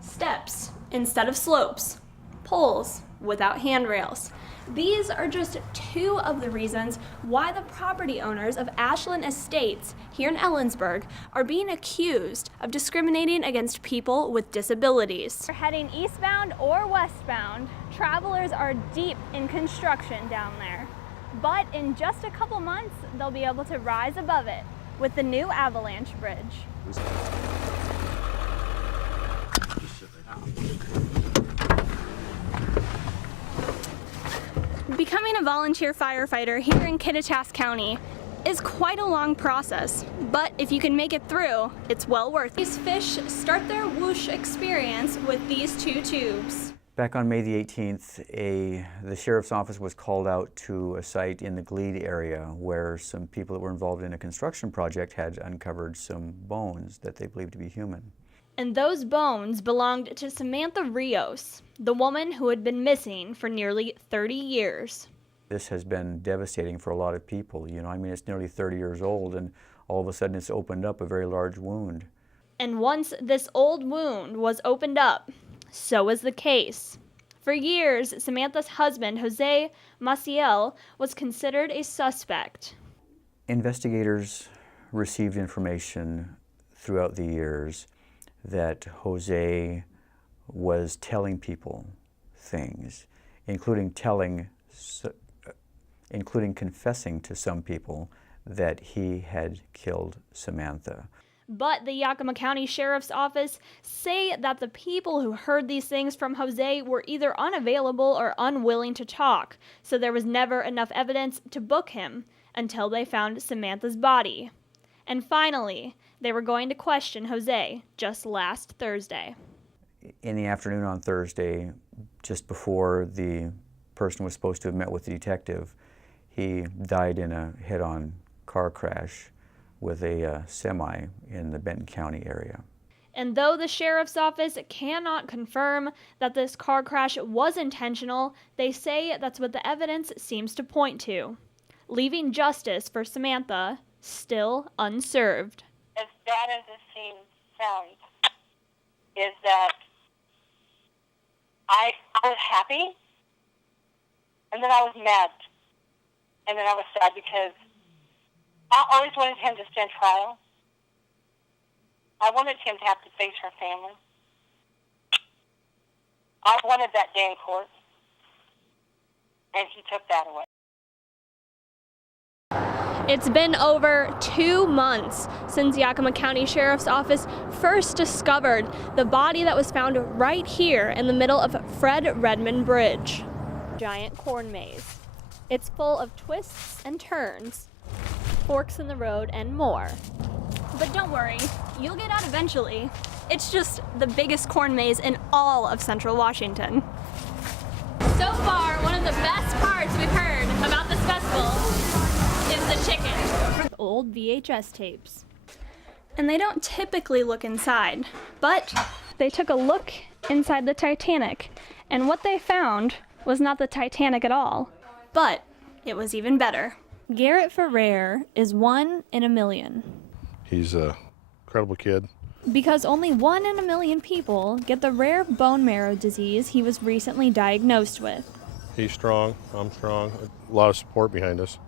steps instead of slopes, poles without handrails. These are just two of the reasons why the property owners of Ashland Estates here in Ellensburg are being accused of discriminating against people with disabilities. If you're heading eastbound or westbound, travelers are deep in construction down there. But in just a couple months, they'll be able to rise above it with the new avalanche bridge. Becoming a volunteer firefighter here in Kittitas County is quite a long process, but if you can make it through, it's well worth it. These fish start their whoosh experience with these two tubes. Back on May the 18th, the sheriff's office was called out to a site in the Glebe area where some people that were involved in a construction project had uncovered some bones that they believed to be human. And those bones belonged to Samantha Rios, the woman who had been missing for nearly 30 years. This has been devastating for a lot of people. You know, I mean, it's nearly 30 years old, and all of a sudden it's opened up a very large wound. And once this old wound was opened up, so was the case. For years, Samantha's husband, Jose Maciel, was considered a suspect. Investigators received information throughout the years that Jose was telling people things, including confessing to some people that he had killed Samantha. But the Yakima County Sheriff's Office say that the people who heard these things from Jose were either unavailable or unwilling to talk, so there was never enough evidence to book him until they found Samantha's body. And finally, they were going to question Jose just last Thursday. In the afternoon on Thursday, just before the person was supposed to have met with the detective, he died in a head-on car crash with a semi in the Benton County area. And though the sheriff's office cannot confirm that this car crash was intentional, they say that's what the evidence seems to point to, leaving justice for Samantha still unserved. As bad as this scene sounds, is that I was happy, and then I was mad, and then I was sad because I always wanted him to stand trial. I wanted him to have to face her family. I wanted that day in court, and he took that away. It's been over 2 months since Yakima County Sheriff's Office first discovered the body that was found right here in the middle of Fred Redmond Bridge. Giant corn maze. It's full of twists and turns, forks in the road, and more. But don't worry, you'll get out eventually. It's just the biggest corn maze in all of Central Washington. So far, one of the best parts we've heard about this festival is the chicken. Old VHS tapes. And they don't typically look inside, but they took a look inside the Titanic, and what they found was not the Titanic at all, but it was even better. Garrett Ferrer is 1 in a million. He's a incredible kid. Because only 1 in a million people get the rare bone marrow disease he was recently diagnosed with. He's strong, I'm strong, a lot of support behind us.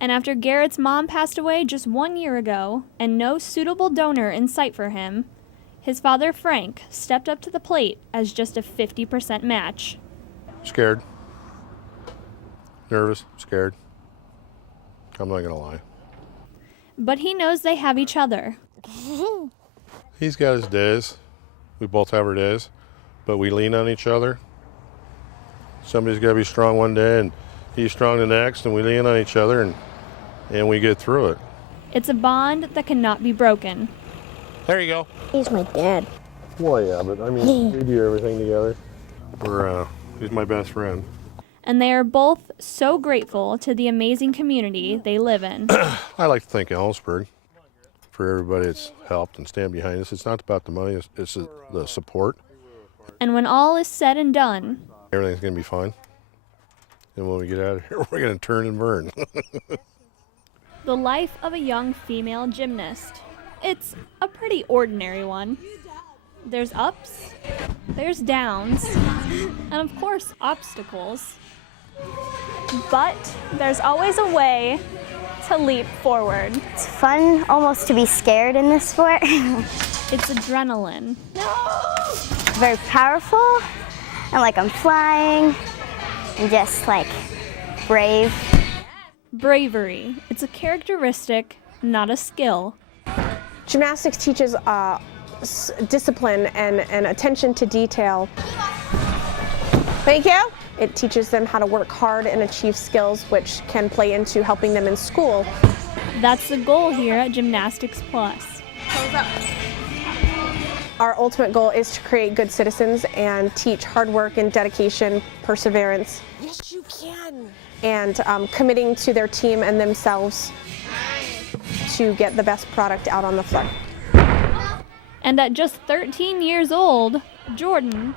And after Garrett's mom passed away just 1 year ago, and no suitable donor in sight for him, his father Frank stepped up to the plate as just a 50% match. Scared. Nervous, scared. I'm not gonna lie. But he knows they have each other. He's got his days. We both have our days, but we lean on each other. Somebody's gotta be strong one day and he's strong the next, and we lean on each other and we get through it. It's a bond that cannot be broken. There you go. He's my dad. Well, yeah, but I mean, we do everything together. He's my best friend. And they are both so grateful to the amazing community they live in. I like to thank Ellensburg for everybody that's helped and stand behind us. It's not about the money, it's the support. And when all is said and done, everything's going to be fine. And when we get out of here, we're going to turn and burn. the life of a young female gymnast. It's a pretty ordinary one. There's ups, there's downs, and of course obstacles. But there's always a way to leap forward. It's fun almost to be scared in this sport. It's adrenaline. Very powerful, and like I'm flying, and just like brave. Bravery. It's a characteristic, not a skill. Gymnastics teaches discipline and attention to detail. Thank you. It teaches them how to work hard and achieve skills which can play into helping them in school. That's the goal here at Gymnastics Plus. Our ultimate goal is to create good citizens and teach hard work and dedication, perseverance. Yes, you can. And committing to their team and themselves to get the best product out on the floor. And at just 13 years old, Jordan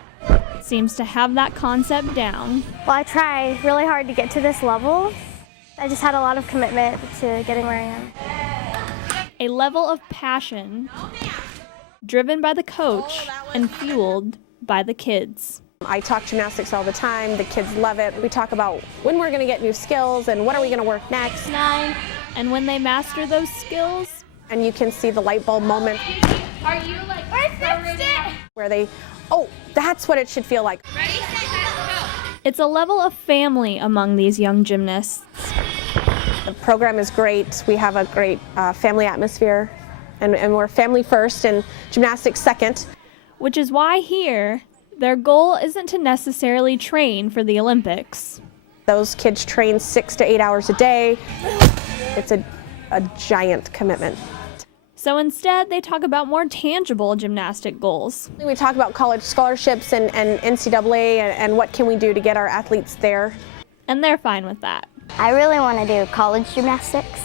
seems to have that concept down. Well, I try really hard to get to this level. I just had a lot of commitment to getting where I am. A level of passion driven by the coach and fueled by the kids. I talk gymnastics all the time. The kids love it. We talk about when we're going to get new skills and what are we going to work next. And when they master those skills, and you can see the light bulb moment. Are you like Where they, oh, that's what it should feel like. Ready, set, go. It's a level of family among these young gymnasts. The program is great. We have a great family atmosphere, and we're family first and gymnastics second. Which is why here, their goal isn't to necessarily train for the Olympics. Those kids train 6 to 8 hours a day. It's a giant commitment. So instead, they talk about more tangible gymnastic goals. We talk about college scholarships and NCAA and what can we do to get our athletes there. And they're fine with that. I really want to do college gymnastics.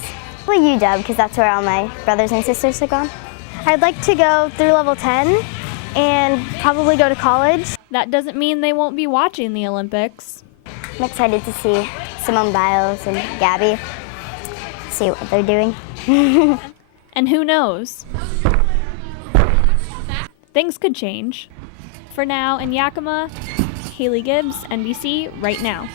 Well, UW, because that's where all my brothers and sisters have gone. I'd like to go through level 10 and probably go to college. That doesn't mean they won't be watching the Olympics. I'm excited to see Simone Biles and Gabby, see what they're doing. And who knows? Things could change. For now, in Yakima, Haley Gibbs, NBC, Right Now.